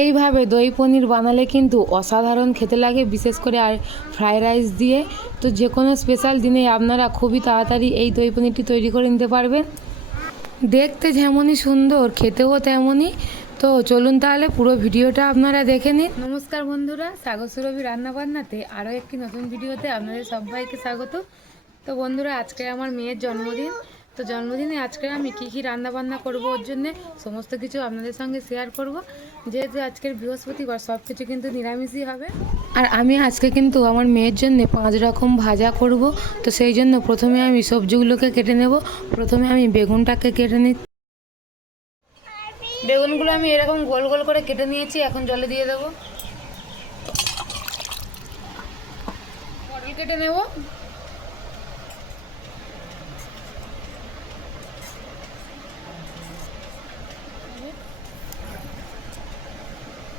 এইভাবে দই পনির বানালে কিন্তু অসাধারণ খেতে লাগে, বিশেষ করে আর ফ্রায়েড রাইস দিয়ে। তো যে কোনো স্পেশাল দিনে আপনারা খুবই তাড়াতাড়ি এই দই পনিরটি তৈরি করে নিতে পারবেন। দেখতে যেমনই সুন্দর, খেতেও তেমনই। তো চলুন তাহলে পুরো ভিডিওটা আপনারা দেখে নিন। নমস্কার বন্ধুরা, স্বাগত সুরভি রান্নাবান্নাতে। আরও একটি নতুন ভিডিওতে আপনাদের সবাইকে স্বাগত। তো বন্ধুরা, আজকে আমার মেয়ের জন্মদিন। তো জন্মদিনে আজকে আমি কী কী রান্না বান্না করব ওর জন্যে সমস্ত কিছু আপনাদের সঙ্গে শেয়ার করব। যেহেতু আজকের বৃহস্পতিবার সব কিছু কিন্তু নিরামিষই হবে। আর আমি আজকে কিন্তু আমার মেয়ের জন্য পাঁচ রকম ভাজা করব। তো সেই জন্য প্রথমে আমি সবজিগুলোকে কেটে নেব। প্রথমে আমি বেগুনটাকে কেটে নিই বেগুনগুলো আমি এরকম গোল গোল করে কেটে নিয়েছি, এখন জলে দিয়ে দেবো। পটল কেটে নেব।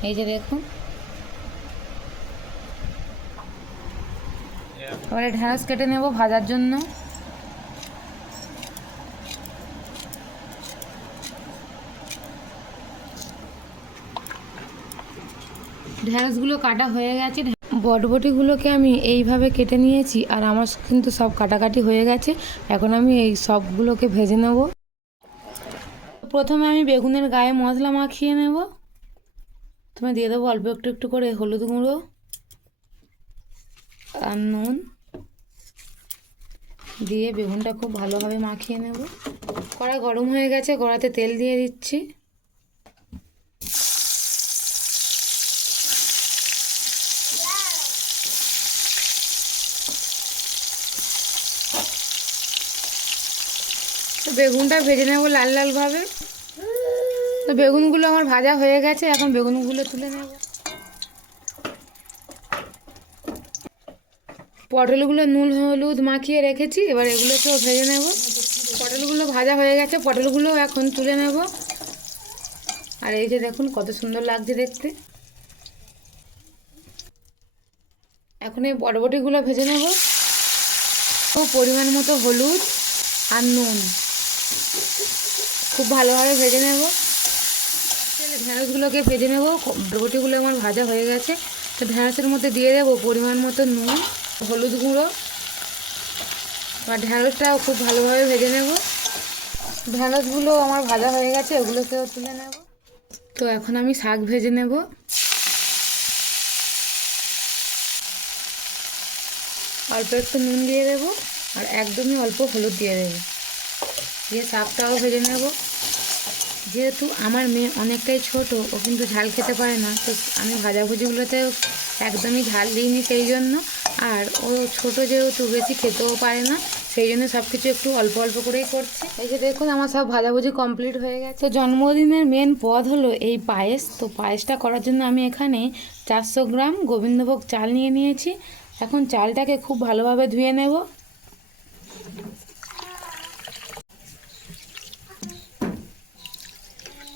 এই যে দেখুন। এবারে ঢেঁড়স কেটে নেব ভাজার জন্য। ঢেঁড়সগুলো কাটা হয়ে গেছে। বটবটিগুলোকে আমি এইভাবে কেটে নিয়েছি আর আমার কিন্তু সব কাটাকাটি হয়ে গেছে। এখন আমি এই সবগুলোকে ভেজে নেব। প্রথমে আমি বেগুনের গায়ে মশলা মাখিয়ে নেব। তুমি দিয়ে দেবো অল্প একটু একটু করে হলুদ গুঁড়ো আর নুন। দিয়ে বেগুনটা খুব ভালোভাবে মাখিয়ে নেব। কড়া গরম হয়ে গেছে, কড়াতে তেল দিয়ে দিচ্ছি। বেগুনটা ভেজে নেব লাল লালভাবে। তো বেগুনগুলো আমার ভাজা হয়ে গেছে, এখন বেগুনগুলো তুলে নেব। পটলগুলো নুন, হলুদ মাখিয়ে রেখেছি, এবার এগুলোকেও ভেজে নেব। পটলগুলো ভাজা হয়ে গেছে, পটলগুলো এখন তুলে নেব। আর এই যে দেখুন, কত সুন্দর লাগছে দেখতে। এখন এই বটবটিগুলো ভেজে নেব। ও পরিমাণ মতো হলুদ আর নুন। খুব ভালোভাবে ভেজে নেব। ঢেঁড়সগুলোকে ভেজে নেব। বরবটিগুলো আমার ভাজা হয়ে গেছে। তো ঢেঁড়সের মধ্যে দিয়ে দেবো পরিমাণ মতো নুন, হলুদ গুঁড়ো। আর ঢেঁড়সটাও খুব ভালোভাবে ভেজে নেব। ঢেঁড়সগুলো আমার ভাজা হয়ে গেছে, ওগুলোকেও তুলে নেব। তো এখন আমি শাক ভেজে নেব। অল্প একটু নুন দিয়ে দেবো, আর একদমই অল্প হলুদ দিয়ে দেবো। দিয়ে শাকটাও ভেজে নেব। যেহেতু আমার মেয়ে অনেকটাই ছোট, ও কিন্তু ঝাল খেতে পারে না, তো আমি ভাজাভুজিগুলোতে একদমই ঝাল দিইনি সেই জন্য। আর ও ছোট যেহেতু, বেশি খেতেও পারে না, সেই জন্য সব কিছু একটু অল্প অল্প করেই করছি। এই যে দেখুন, আমার সব ভাজাভুজি কমপ্লিট হয়ে গেছে। জন্মদিনের মেন পদ হলো এই পায়েস, তো পায়েসটা করার জন্য আমি এখানে চারশো গ্রাম গোবিন্দভোগ চাল নিয়ে নিয়েছি। এখন চালটাকে খুব ভালোভাবে ধুয়ে নেব।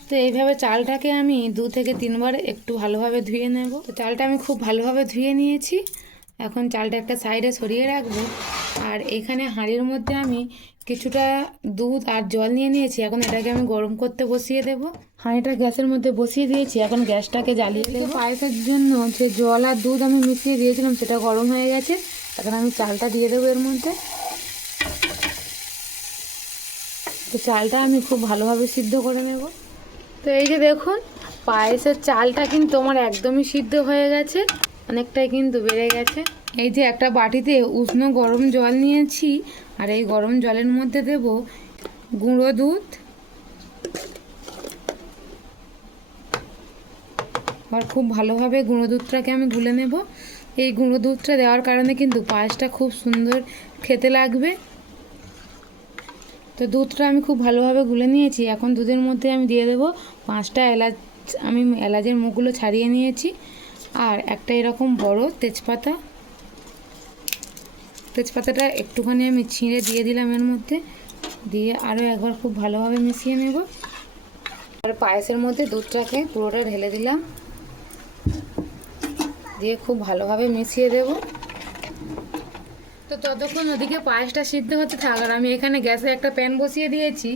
তো এইভাবে চালটাকে আমি দু থেকে তিনবার একটু ভালোভাবে ধুয়ে নেব। তো চালটা আমি খুব ভালোভাবে ধুয়ে নিয়েছি। এখন চালটা একটা সাইডে সরিয়ে রাখব। আর এখানে হাঁড়ির মধ্যে আমি কিছুটা দুধ আর জল নিয়ে নিয়েছি। এখন এটাকে আমি গরম করতে বসিয়ে দেব। হাঁড়িটা গ্যাসের মধ্যে বসিয়ে দিয়েছি। এখন গ্যাসটাকে জ্বালিয়ে দেবো। পায়েসের জন্য যে জল আর দুধ আমি মিশিয়ে দিয়েছিলাম সেটা গরম হয়ে গেছে। এখন আমি চালটা দিয়ে দেবো এর মধ্যে। তো চালটা আমি খুব ভালোভাবে সিদ্ধ করে নেব। তো এই যে দেখুন, পায়েসের চালটা কিন্তু আমার একদমই সিদ্ধ হয়ে গেছে, অনেকটাই কিন্তু বেড়ে গেছে। এই যে একটা বাটিতে উষ্ণ গরম জল নিয়েছি, আর এই গরম জলের মধ্যে দেব গুঁড়ো দুধ, আর খুব ভালোভাবে গুঁড়ো দুধটাকে আমি গুলে নেব। এই গুঁড়ো দুধটা দেওয়ার কারণে কিন্তু পায়েসটা খুব সুন্দর খেতে লাগবে। তো দুধটা আমি খুব ভালোভাবে গুলে নিয়েছি। এখন দুধের মধ্যে আমি দিয়ে দেবো পাঁচটা এলাচ, আমি এলাচের মুখগুলো ছাড়িয়ে নিয়েছি। আর একটা এরকম বড় তেজপাতা। তেজপাতাটা একটুখানি আমি ছিঁড়ে দিয়ে দিলাম এর মধ্যে। দিয়ে আরও একবার খুব ভালোভাবে মিশিয়ে নেব। আর পায়েসের মধ্যে দুধটাকে পুরোটা ঢেলে দিলাম। দিয়ে খুব ভালোভাবে মিশিয়ে দেবো। ততক্ষণ ওদিকে পায়েসটা সিদ্ধ হতে থাক। আর আমি এখানে গ্যাসে একটা প্যান বসিয়ে দিয়েছি।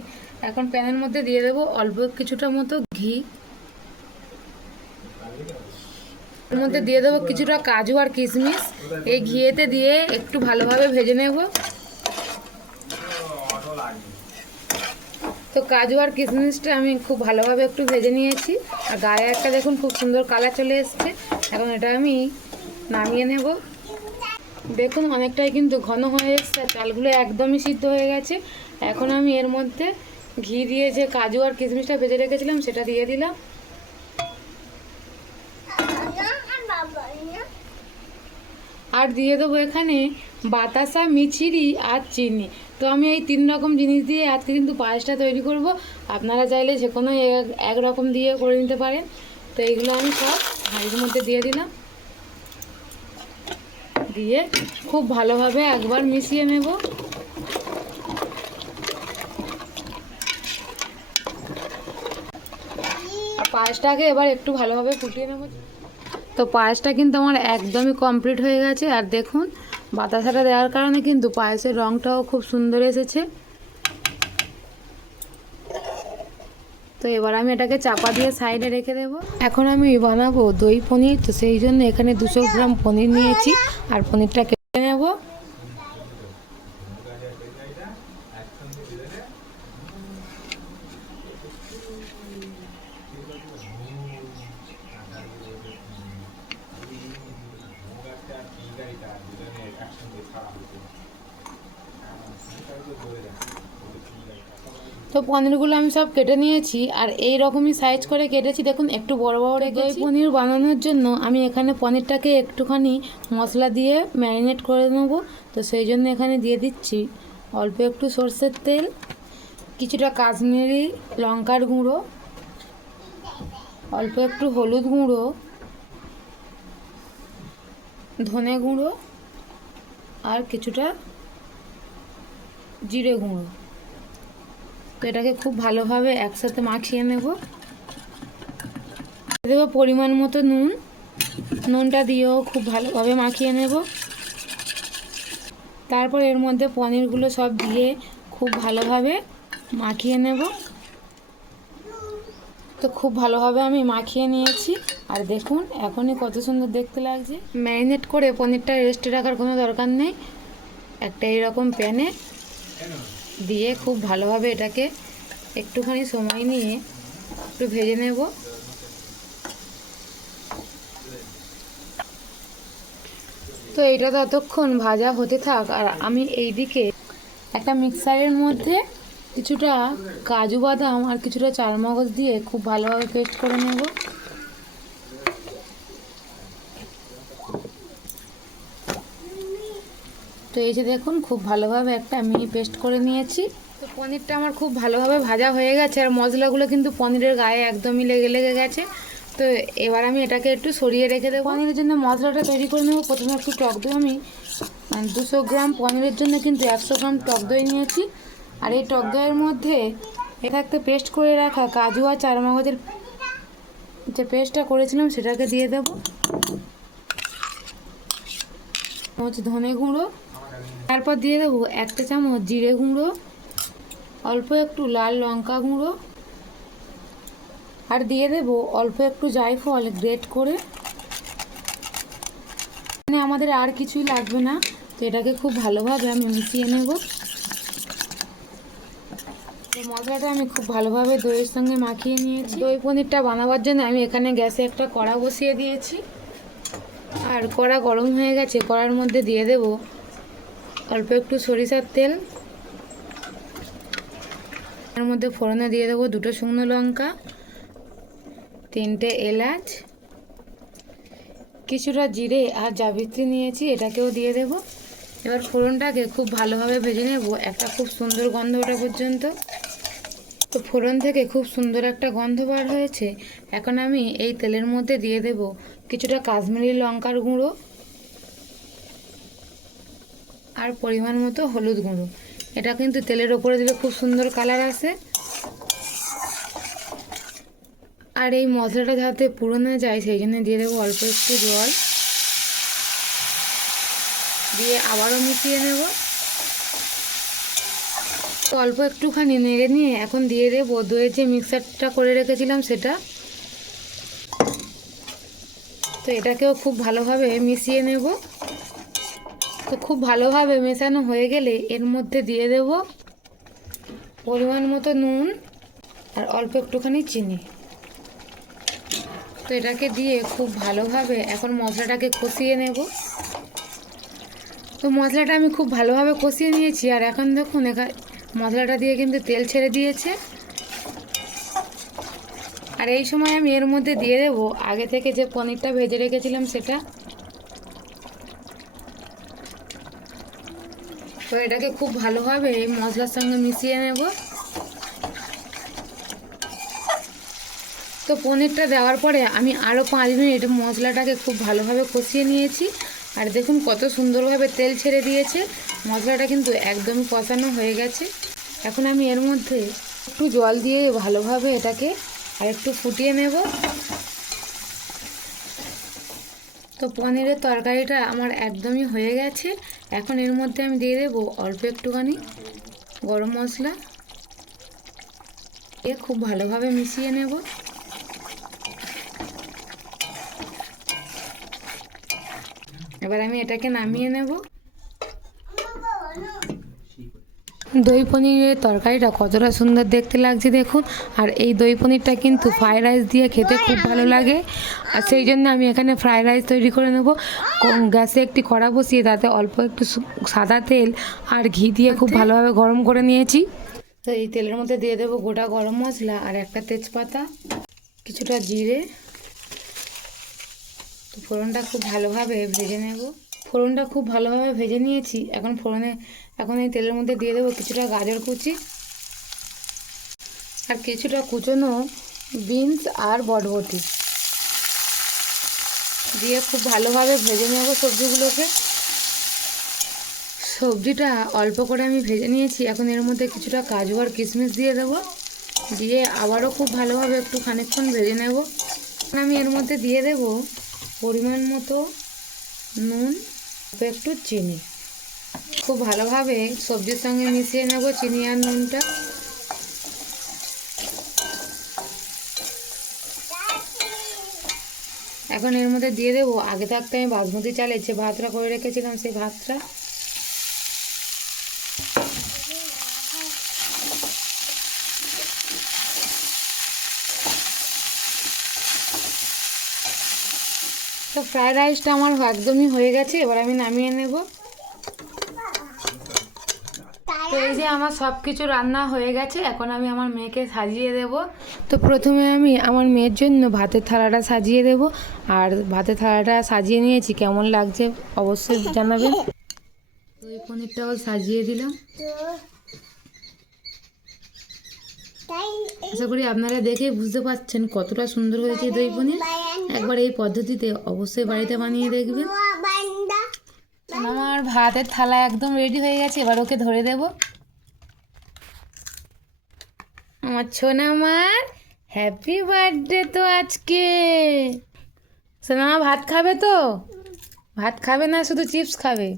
এখন প্যানের মধ্যে দিয়ে দেবো অল্প কিছুটা মতো ঘি। এর মধ্যে দিয়ে দেবো কিছুটা কাজু আর কিশমিশ। এই ঘিয়েতে দিয়ে একটু ভালোভাবে ভেজে নেব। তো কাজু আর কিশমিশটা আমি খুব ভালোভাবে একটু ভেজে নিয়েছি। আর গায়ে একটা দেখুন খুব সুন্দর কালার চলে এসছে। এখন এটা আমি নামিয়ে নেব। দেখুন, অনেকটাই কিন্তু ঘন হয়ে এসছে চালগুলো একদমই সিদ্ধ হয়ে গেছে। এখন আমি এর মধ্যে ঘি দিয়ে যে কাজু আর কিশমিশটা ভেজে রেখেছিলাম, সেটা দিয়ে দিলাম। আর দিয়ে দেবো এখানে বাতাসা মিচিরি আর চিনি। তো আমি এই তিন রকম জিনিস দিয়ে আজকে কিন্তু পায়েসটা তৈরি করব। আপনারা চাইলে যে কোনো এক রকম দিয়ে করে নিতে পারেন। তো এইগুলো আমি সব হাঁড়ির মধ্যে দিয়ে দিলাম। দিয়ে খুব ভালোভাবে একবার মিশিয়ে নেব। পায়েসটাকে এবার একটু ভালোভাবে ফুটিয়ে নেব। তো পায়েসটা কিন্তু আমার একদমই কমপ্লিট হয়ে গেছে। আর দেখুন, বাতাসাটা দেওয়ার কারণে কিন্তু পায়েসের রঙটাও খুব সুন্দর এসেছে। তো এবার আমি এটাকে চাপা দিয়ে সাইডে রেখে দেবো। এখন আমি বানাবো দই পনির, তো সেই জন্য এখানে দুশো গ্রাম পনির নিয়েছি আর পনিরটা কেটে নেব। তো পনিরগুলো আমি সব কেটে নিয়েছি আর এই রকমই সাইজ করে কেটেছি। দেখুন একটু বড় বড় রেখেছি পনির বানানোর জন্য আমি এখানে পনিরটাকে একটুখানি মশলা দিয়ে ম্যারিনেট করে নেব। তো সেই জন্য এখানে দিয়ে দিচ্ছি অল্প একটু সর্ষের তেল কিছুটা কাশ্মীরি লঙ্কার গুঁড়ো অল্প একটু হলুদ গুঁড়ো ধনে গুঁড়ো আর কিছুটা জিরে গুঁড়ো। তো এটাকে খুব ভালোভাবে একসাথে মাখিয়ে নেব। দেবো পরিমাণ মতো নুন। নুনটা দিয়েও খুব ভালোভাবে মাখিয়ে নেব। তারপর এর মধ্যে পনিরগুলো সব দিয়ে খুব ভালোভাবে মাখিয়ে নেব। তো খুব ভালোভাবে আমি মাখিয়ে নিয়েছি। আর দেখুন, এখনই কত সুন্দর দেখতে লাগছে। ম্যারিনেট করে পনিরটা রেস্টে রাখার কোনো দরকার নেই। একটা এরকম প্যানে। দিয়ে খুব ভালোভাবে এটাকে একটুখানি সময় নিয়ে একটু ভেজে নেব। তো এইটা ততক্ষণ ভাজা হতে থাক, আর আমি এই দিকে একটা মিক্সারের মধ্যে কিছুটা কাজু বাদাম আর কিছুটা চারমগজ দিয়ে খুব ভালোভাবে পেস্ট করে নেব। এই যে দেখুন, খুব ভালোভাবে একটা মিহি পেস্ট করে নিয়েছি। তো পনিরটা আমার খুব ভালোভাবে ভাজা হয়ে গেছে, আর মশলাগুলো কিন্তু পনিরের গায়ে একদমই লেগে লেগে গেছে। তো এবার আমি এটাকে একটু সরিয়ে রেখে দেবো। পনিরের জন্য মশলাটা তৈরি করে নেব। প্রথমে একটু টক দই আমি দুশো গ্রাম পনিরের জন্য কিন্তু একশো গ্রাম টক দই নিয়েছি। আর এই টক দইয়ের মধ্যে এ থাকতে পেস্ট করে রাখা কাজু আর চারমগজের যে পেস্টটা করেছিলাম সেটাকে দিয়ে দেবো। চামচ ধনে গুঁড়ো তারপর দিয়ে দেবো একটা চামচ জিরে গুঁড়ো, অল্প একটু লাল লঙ্কা গুঁড়ো, আর দিয়ে দেবো অল্প একটু জায়ফল গ্রেট করে। মানে আমাদের আর কিছুই লাগবে না, তো এটাকে খুব ভালোভাবে আমি মিশিয়ে নেব। তো মশলাটা আমি খুব ভালোভাবে দইয়ের সঙ্গে মাখিয়ে নিয়েছি। দই পনিরটা বানাবার জন্য আমি এখানে গ্যাসে একটা কড়া বসিয়ে দিয়েছি। আর কড়া গরম হয়ে গেছে, কড়ার মধ্যে দিয়ে দেব অল্প একটু সরিষার তেল। এর মধ্যে ফোড়নে দিয়ে দেবো দুটো শুকনো লঙ্কা, তিনটে এলাচ, কিছুটা জিরে আর জাবিত্রী নিয়েছি, এটাকেও দিয়ে দেব। এবার ফোড়নটাকে খুব ভালোভাবে ভেজে নেব, একটা খুব সুন্দর গন্ধ ওঠা পর্যন্ত। তো ফোড়ন থেকে খুব সুন্দর একটা গন্ধ বার হয়েছে। এখন আমি এই তেলের মধ্যে দিয়ে দেব কিছুটা কাশ্মীরি লঙ্কার গুঁড়ো। আর পরিমাণ মতো হলুদ গুঁড়ো। এটা কিন্তু তেলের ওপরে দিলে খুব সুন্দর কালার আসে। আর এই মশলাটা যাতে পুরো না যায়, সেই জন্য দিয়ে দেবো অল্প একটু জল। দিয়ে আবারও মিশিয়ে নেব। অল্প একটুখানি নেড়ে নিয়ে এখন দিয়ে দেবো দইয়ের যে মিক্সারটা করে রেখেছিলাম সেটা। তো এটাকেও খুব ভালোভাবে মিশিয়ে নেব। তো খুব ভালোভাবে মেশানো হয়ে গেলে এর মধ্যে দিয়ে দেব পরিমাণ মতো নুন আর অল্প একটুখানি চিনি। তো এটাকে দিয়ে খুব ভালোভাবে এখন মশলাটাকে কষিয়ে নেব। তো মশলাটা আমি খুব ভালোভাবে কষিয়ে নিয়েছি আর এখন দেখুন এখানে মশলাটা দিয়ে কিন্তু তেল ছেড়ে দিয়েছে। আর এই সময় আমি এর মধ্যে দিয়ে দেব। আগে থেকে যে পনিরটা ভেজে রেখেছিলাম সেটা তো এটাকে খুব ভালোভাবে এই মশলার সঙ্গে মিশিয়ে নেব। তো পনিরটা দেওয়ার পরে আমি আরও পাঁচ মিনিট মশলাটাকে খুব ভালোভাবে কষিয়ে নিয়েছি। আর দেখুন কত সুন্দরভাবে তেল ছেড়ে দিয়েছে। মশলাটা কিন্তু একদমই কষানো হয়ে গেছে। এখন আমি এর মধ্যে একটু জল দিয়ে ভালোভাবে এটাকে আর একটু ফুটিয়ে নেব। তো পনিরের তরকারিটা আমার একদমই হয়ে গেছে। এখন এর মধ্যে আমি দিয়ে দেবো অল্প একটুখানি গরম মশলা। এ খুব ভালোভাবে মিশিয়ে নেব। এবার আমি এটাকে নামিয়ে নেব। দই পনিরের তরকারিটা কতটা সুন্দর দেখতে লাগছে দেখুন। আর এই দই পনিরটা কিন্তু ফ্রাইড রাইস দিয়ে খেতে খুব ভালো লাগে। আর সেই জন্য আমি এখানে ফ্রাইড রাইস তৈরি করে নেব। গ্যাসে একটি কড়া বসিয়ে তাতে অল্প একটু সাদা তেল আর ঘি দিয়ে খুব ভালোভাবে গরম করে নিয়েছি। তো এই তেলের মধ্যে দিয়ে দেবো গোটা গরম মশলা আর একটা তেজপাতা, কিছুটা জিরে। তো ফোড়নটা খুব ভালোভাবে ভেজে নেব। ফোড়নটা খুব ভালোভাবে ভেজে নিয়েছি। এখন ফোড়নে, এখন এই তেলের মধ্যে দিয়ে দেবো কিছুটা গাজর কুচি আর কিছুটা কুচনো বিনস আর বটবটি। দিয়ে খুব ভালোভাবে ভেজে নেব সবজিগুলোকে। সবজিটা অল্প করে আমি ভেজে নিয়েছি। এখন এর মধ্যে কিছুটা কাজু আর কিশমিশ দিয়ে দেবো। দিয়ে আবারও খুব ভালোভাবে একটু খানিকক্ষণ ভেজে নেব। আমি এর মধ্যে দিয়ে দেব পরিমাণ মতো নুন একটু চিনি। খুব ভালোভাবে সবজির সঙ্গে মিশিয়ে নেব চিনি আর নুনটা। এখন এর মধ্যে দিয়ে দেবো। আগে থাকতে আমি বাসমতি চালের যে ভাতটা করে রেখেছিলাম, সেই ভাতটা। তো ফ্রায়েড রাইসটা আমার একদমই হয়ে গেছে, এবার আমি নামিয়ে নেব। তো এই যে আমার সব কিছু রান্না হয়ে গেছে, এখন আমি আমার মেয়েকে সাজিয়ে দেব। তো প্রথমে আমি আমার মেয়ের জন্য ভাতের থালাটা সাজিয়ে দেব, আর ভাতের থালাটা সাজিয়ে নিয়েছি, কেমন লাগছে অবশ্যই জানাবেন। তো এই পনিরটাও সাজিয়ে দিলাম। আশা করি আপনারা দেখে বুঝতে পারছেন কতটা সুন্দর হয়েছে দই পনির একবার এই পদ্ধতিতে অবশ্যই বাড়িতে বানিয়ে দেখবেন। আমার ভাতের থালা একদম রেডি হয়ে গেছে, এবার ওকে ধরে দেব। আমার ছোনা আমার হ্যাপি বার্থডে তো আজকে। সোনা ভাত খাবে তো? ভাত খাবে না, শুধু চিপস খাবে।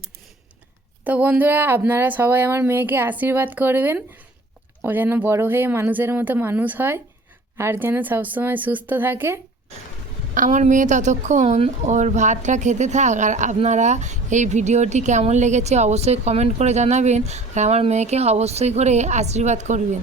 তো বন্ধুরা, আপনারা সবাই আমার মেয়েকে আশীর্বাদ করবেন। ও যেন বড় হয়ে মানুষের মতো মানুষ হয় আর যেন সবসময় সুস্থ থাকে। আমার মেয়ে ততক্ষণ ওর ভাতটা খেতে থাক আর আপনারা এই ভিডিওটি কেমন লেগেছে অবশ্যই কমেন্ট করে জানাবেন আর আমার মেয়েকে অবশ্যই করে আশীর্বাদ করবেন।